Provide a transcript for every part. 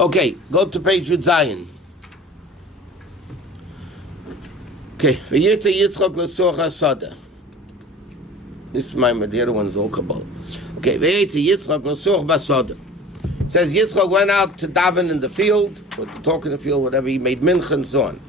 Okay, go to page with Zion. Okay, V'yitza Yitzchak l'soch hasada. This is the other one's all Kabbalah. Okay, V'yitza Yitzchak l'soch basada. It says Yitzchak went out to daven in the field, or to talk in the field, whatever, he made mincha and so on.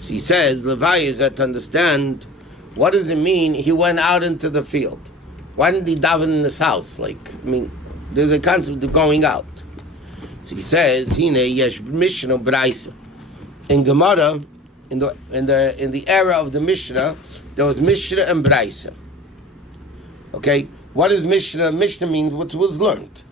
So he says, Levi is that to understand, what does it mean he went out into the field? Why didn't he daven in his house? There's a concept of going out. So he says, Hine yesh Mishnah Braisa. In Gemara, in the era of the Mishnah, there was Mishnah and Braisa. Okay, what is Mishnah? Mishnah means what was learned.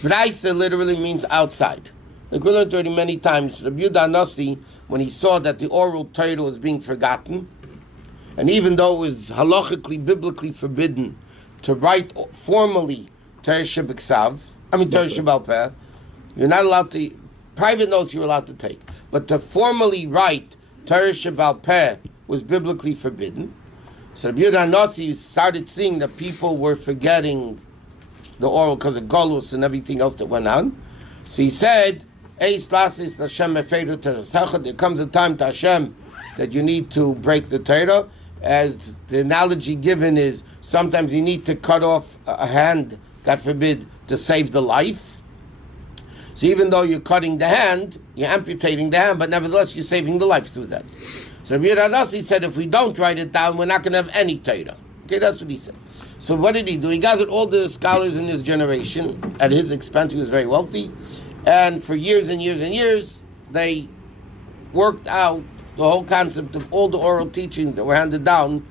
Braisa literally means outside. Like we learned already many times, Rabbi Yehuda Nasi, when he saw that the oral Torah was being forgotten, and even though it was halachically, biblically forbidden to write formally Torah Shebal Peh, you're not allowed to, private notes you're allowed to take, but to formally write Torah Shebal Peh was biblically forbidden. So Rabbi Yehuda Nasi started seeing that people were forgetting the oral because of Golus and everything else that went on. So he said, there comes a time to Hashem that you need to break the Torah. As the analogy given is, sometimes you need to cut off a hand, God forbid, to save the life. So even though you're cutting the hand, you're amputating the hand, but nevertheless you're saving the life through that. So Rabbi Yehuda Nasi said, if we don't write it down, we're not going to have any Torah. Okay, that's what he said. So what did he do? He gathered all the scholars in his generation. At his expense, he was very wealthy. And for years and years and years, they worked out the whole concept of all the oral teachings that were handed down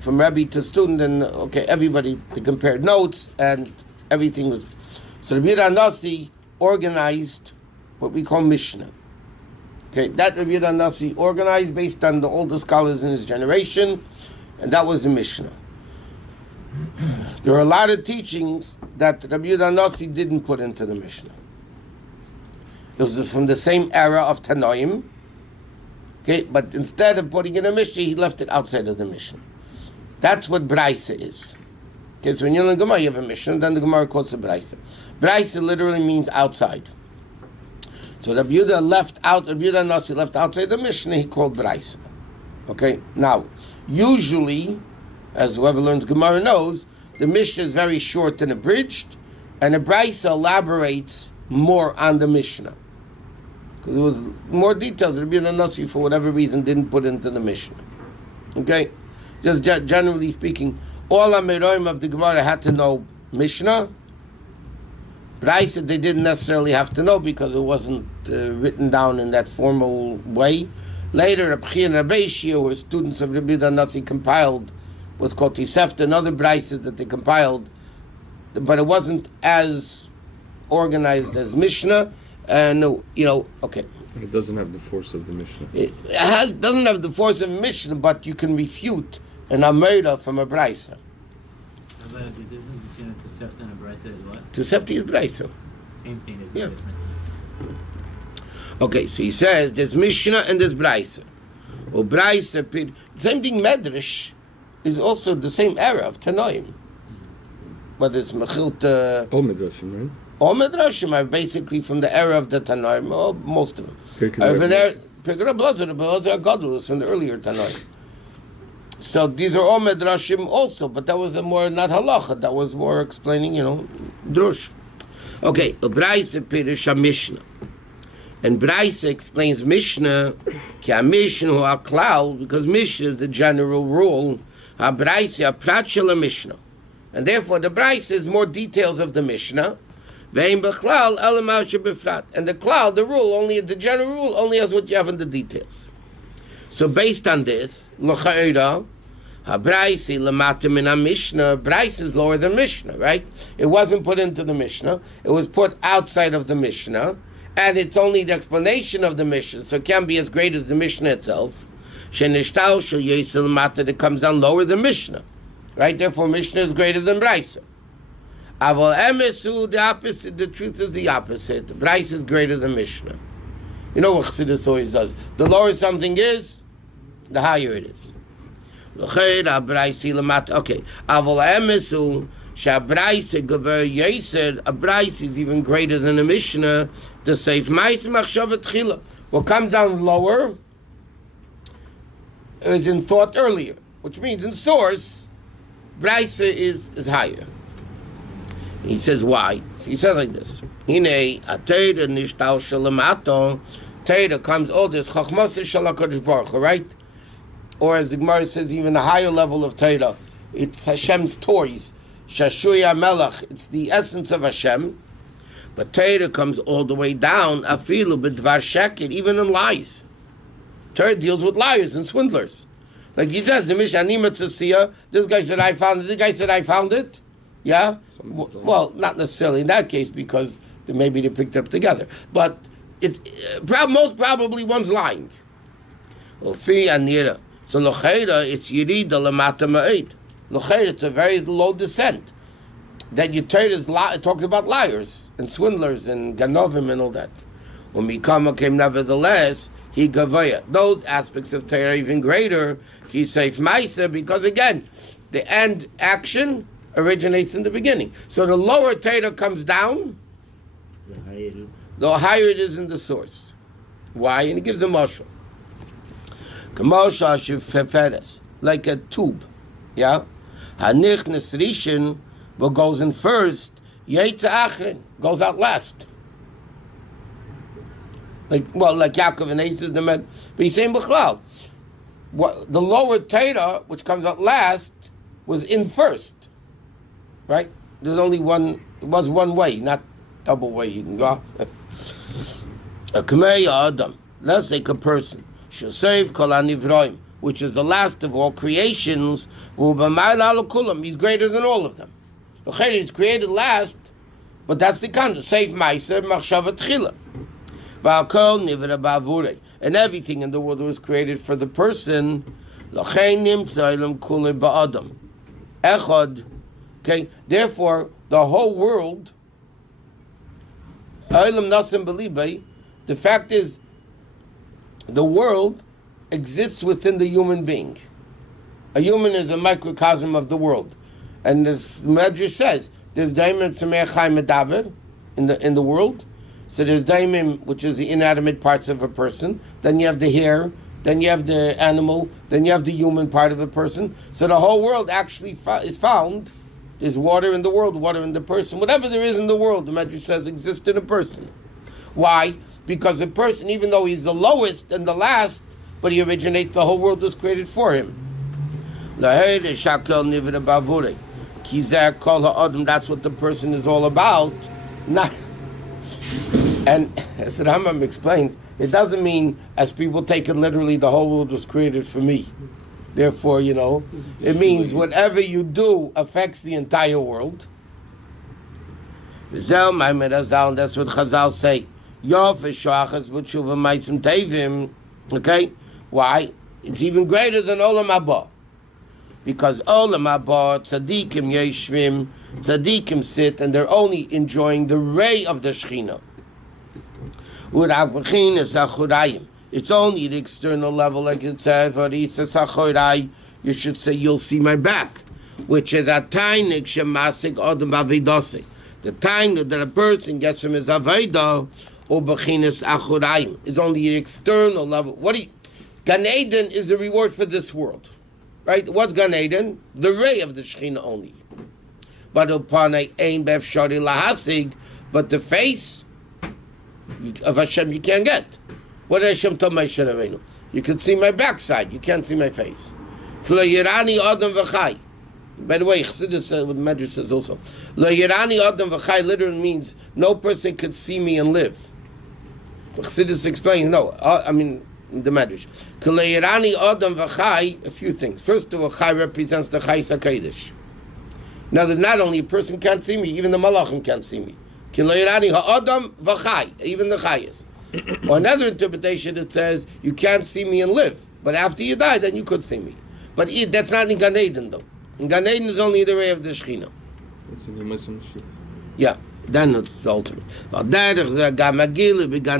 from Rabbi to student, and everybody, they compared notes, and everything was... So Rabbi Yehuda Nasi organized what we call Mishnah. Okay, that Rabbi Yehuda Nasi organized based on all the scholars in his generation, and that was the Mishnah. There are a lot of teachings that Rabbi Yehuda Nasi didn't put into the Mishnah. It was from the same era of Tanoim. Okay, but instead of putting in a Mishnah, he left it outside of the Mishnah. That's what Braisa is. Okay, so when you learn Gemara, you have a Mishnah, then the Gemara calls it Braisa. Braisa literally means outside. So Rabbi Yehuda Nasi left outside the Mishnah, he called Braisa. Okay, now, usually, as whoever learns Gemara knows, the Mishnah is very short and abridged, and the Braisa elaborates more on the Mishnah. Because it was more details. Rabbi Yehuda Nasi, for whatever reason, didn't put into the Mishnah. Okay? Just generally speaking, all Amoraim of the Gemara had to know Mishnah. Braisa they didn't necessarily have to know because it wasn't written down in that formal way. Later, Rabbi and Rabbi, who were students of Rabbi Yehuda Nasi, compiled what's called Tisefta and other Braisas that they compiled, but it wasn't as organized as Mishnah. And okay. It doesn't have the force of the Mishnah. It doesn't have the force of a Mishnah, but you can refute an Amora from a Braisa. The difference between a Tosefta and a Braisa is what? Tosefta is Braisa. Same thing is the difference. Okay, so he says there's Mishnah and there's Braisa. Or Braisa, same thing. Medrash is also the same era of Tanoim, but it's Mechilta. All Midrashim, right? All Midrashim are basically from the era of the Tanoim, most of them. Those are Gadlus from the earlier Tanoim. So these are all Midrashim also, but that was a more, not halacha, that was more explaining, drush. Okay, Braisa Pirush Mishnah. And Braisa explains Mishnah, ki Mishnah hu klal, because Mishnah is the general rule, Braisa Prat Mishnah. And therefore the Braisa is more details of the Mishnah. And the klal, the rule, only the general rule, only has what you have in the details. So based on this, l'cha'ira, Braisa lamata min Mishnah. Braisa is lower than Mishnah, right? It wasn't put into the Mishnah. It was put outside of the Mishnah, and it's only the explanation of the Mishnah, so it can't be as great as the Mishnah itself. Shenishtal shel yisel lamata, that comes down lower than Mishnah, right? Therefore, Mishnah is greater than Braisa. Aval emesu, the opposite. The truth is the opposite. Braisa is greater than Mishnah. You know what Chassidus always does. The lower something is, the higher it is. Okay. Aval emesu, shabraisa gaver yaser. A Braisa is even greater than a Mishnah. The safe Ma'aseh Machshava Tchila. What comes down lower is in thought earlier, which means in source, Braisa is higher. He says why? He says like this: Hine atayda nishtal shalamato. Taida comes all this chachmas shalakodesh baruch Hu, right? Or as the Gemara says, even the higher level of Taida, it's Hashem's toys. Shashuya Melech, it's the essence of Hashem. But Taida comes all the way down, afilu b'dvar sheket, even in lies. Taida deals with liars and swindlers. Like he says, the Mishnah Tzasiya, this guy said I found it, this guy said I found it. Yeah? Well, not necessarily in that case, because maybe they picked it up together. But it's most probably one's lying. So L'cheira, it's Yerida Lamata Ma'id. L'cheira, it's a very low descent. That your Torah it talks about liars and swindlers and ganovim and all that. When Mikama came, nevertheless, he gavaya. Those aspects of Torah are even greater. He safe Maisa, because again, the end action originates in the beginning. So the lower Torah comes down, the higher it is in the source. Why? And he gives a mashal. Like a tube. Yeah? Hanichnes Rishon, what goes in first, Yaitza Achrin, goes out last. Like Yaakov and Esau, the men. But he's saying B'chlal. The lower Torah, which comes out last, was in first. Right? There's only one, it was one way, not double way you can go. A Kameya Adam, let's take a person, Shosef Kol HaNivroim, which is the last of all creations, he's greater than all of them. He's created last, but that's the kind of safe Ma'aser Machshava Tchila. And everything in the world was created for the person. Okay, therefore, the whole world, the fact is, the world exists within the human being. A human is a microcosm of the world. And this Medrash says, there's daimim tzemei chai medaber in the world. So there's daimim, which is the inanimate parts of a person. Then you have the hair. Then you have the animal. Then you have the human part of the person. So the whole world actually is found. There's water in the world, water in the person. Whatever there is in the world, the Medrash says, exists in a person. Why? Because a person, even though he's the lowest and the last, but he originates, the whole world was created for him. That's what the person is all about. And as the Rambam explains, it doesn't mean, as people take it literally, the whole world was created for me. Therefore, it means whatever you do affects the entire world. That's what Chazal say. Okay? Why? It's even greater than Olam Haba. Because Olam Haba, Tzadikim Yeshvim, Tzadikim sit, and they're only enjoying the ray of the Shechina. It's only the external level, like it says, you should say, you'll see my back, which is a tainik shemasik odem avidose. The tainik that a person gets from his aveda, or bechinas achurayim, is only the external level. Gan Eden is the reward for this world. Right? What's Gan Eden? The ray of the Shechina only. But upon ein befshari lahasig, but the face of Hashem you can't get. What did Hashem tell Moshe Rabbeinu? You can see my backside, you can't see my face. By the way, Chassidus with Medrash says also, Lo yirani adam v'chai literally means no person could see me and live. Chassidus explains, the Medrash. Lo yirani adam v'chai, a few things. First of all, chai represents the Chai HaKadosh. Now that not only a person can't see me, even the Malachim can't see me. Lo yirani ha'adam v'chai, even the Chayas. Or another interpretation that says, you can't see me and live, but after you die, then you could see me. But that's not in Gan Eden, though. In Gan Eden is only the ray of the Shechina. It's in the Muslim Shia. Yeah, then it's the ultimate. But Gan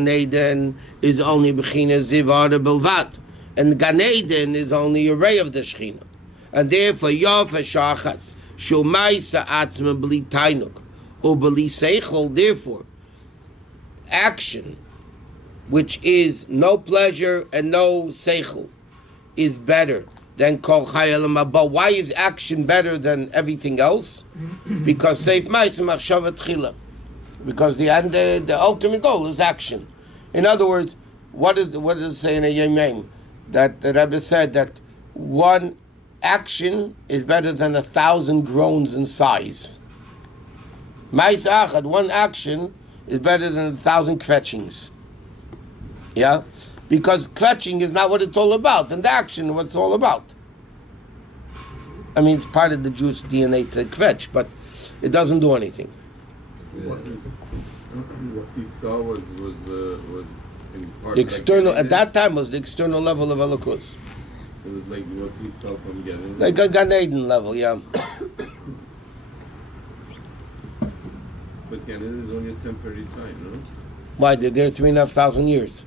Eden is only Bechina Zivar Belvat. And Gan Eden is only a ray of the Shechina. And therefore, Yofa Shachas, Shumaisa Atzma Bli Tainuk, or Bli Seichel, therefore, action, which is no pleasure and no seichel, is better than kol chayei But why is action better than everything else? Because seif ma'aseh machshava tchila. Because the ultimate goal is action. In other words, what does it say in a Yom that the Rabbi said that one action is better than 1,000 groans in size. Ma'is achad, one action is better than 1,000 kvetchings. Yeah? Because kvetching is not what it's all about, and the action what it's all about. I mean, it's part of the Jewish DNA to kvetch, but it doesn't do anything. What he saw was in part The external, like at that time, was the external level of Elokus. it was like what he saw from Gan Like a Gan Eden level, yeah. But Gan Eden is only a temporary time, no? Why? They're there 3,500 years.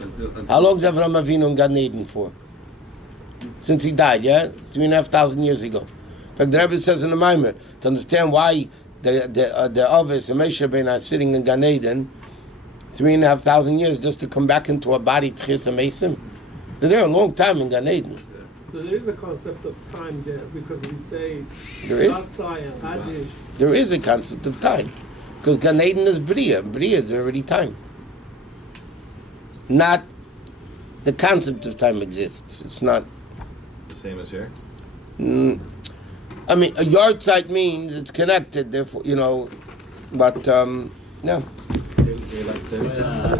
Until How long is Avraham Avinu in Gan Eden for? Since he died, yeah? 3,500 years ago. In fact, the Rebbe says in the Maamarim, to understand why the Ovis and Moshe Rabbeinu are sitting in Gan Eden 3,500 years just to come back into a body, Tchias and Mesim. They're there a long time in Gan Eden. So there is a concept of time there, because we say There is. Adish. There is a concept of time. Because Gan Eden is Bria. Bria is already time. Not the concept of time exists. It's not. The same as here? I mean, a yard site means it's connected, therefore, but, yeah. You like to say?